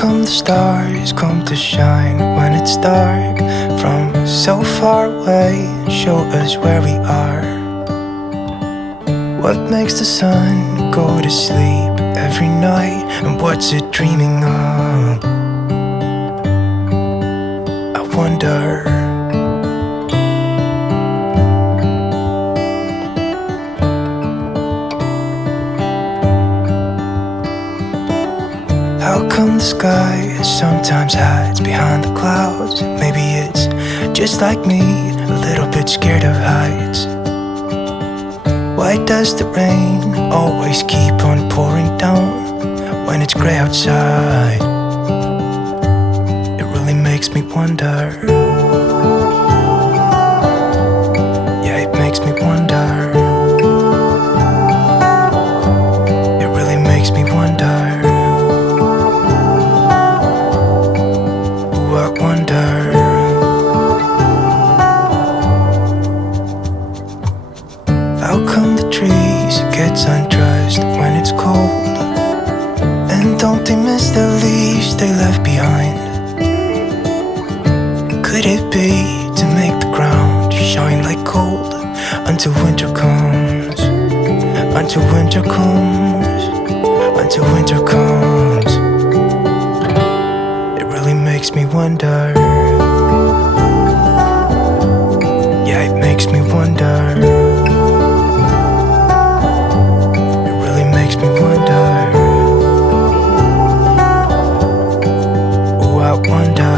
come the stars come to shine when it's dark from so far away? Show us where we are. What makes the sun go to sleep every night, and what's it dreaming of? I wonder. How come the sky sometimes hides behind the clouds? Maybe it's just like me, a little bit scared of heights. Why does the rain always keep on pouring down when it's gray outside? It really makes me wonder. Yeah, it makes me wonder. It really makes me wonder. How come the trees gets undressed when it's cold? And don't they miss the leaves they left behind? Could it be to make the ground shine like gold until winter comes? Until winter comes, until winter comes. It really makes me wonder. Yeah, it makes me wonder. Me wonder. Oh, I wonder.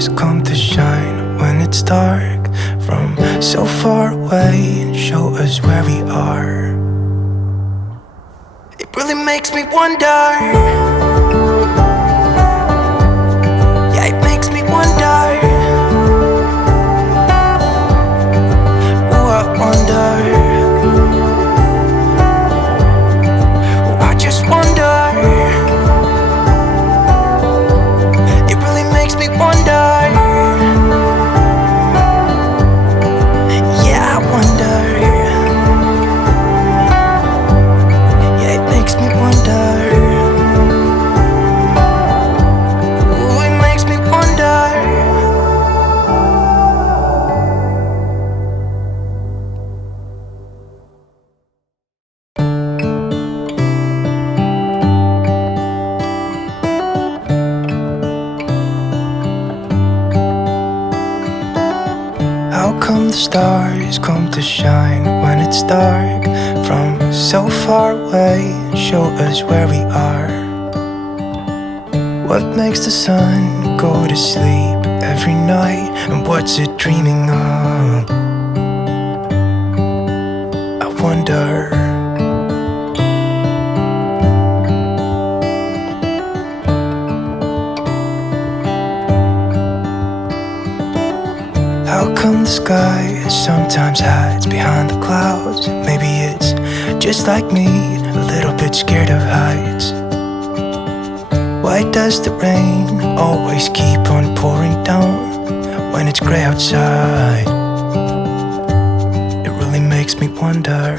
stars come to shine when it's dark from so far away and show us where we are. It really makes me wonder. Yeah, it makes me wonder. Ooh, I wonder. Ooh, I just wonder. It really makes me wonder. Yeah, I wonder. Yeah, it makes me wonder. Ooh, it makes me wonder. How come the stars come to shine when it's dark from so far away and show us where we are? What makes the sun go to sleep every night, and what's it dreaming of? I wonder. How come the sky sometimes hides behind the clouds? Maybe it's just like me, a little bit scared of heights. Why does the rain always keep on pouring down when it's gray outside? It really makes me wonder.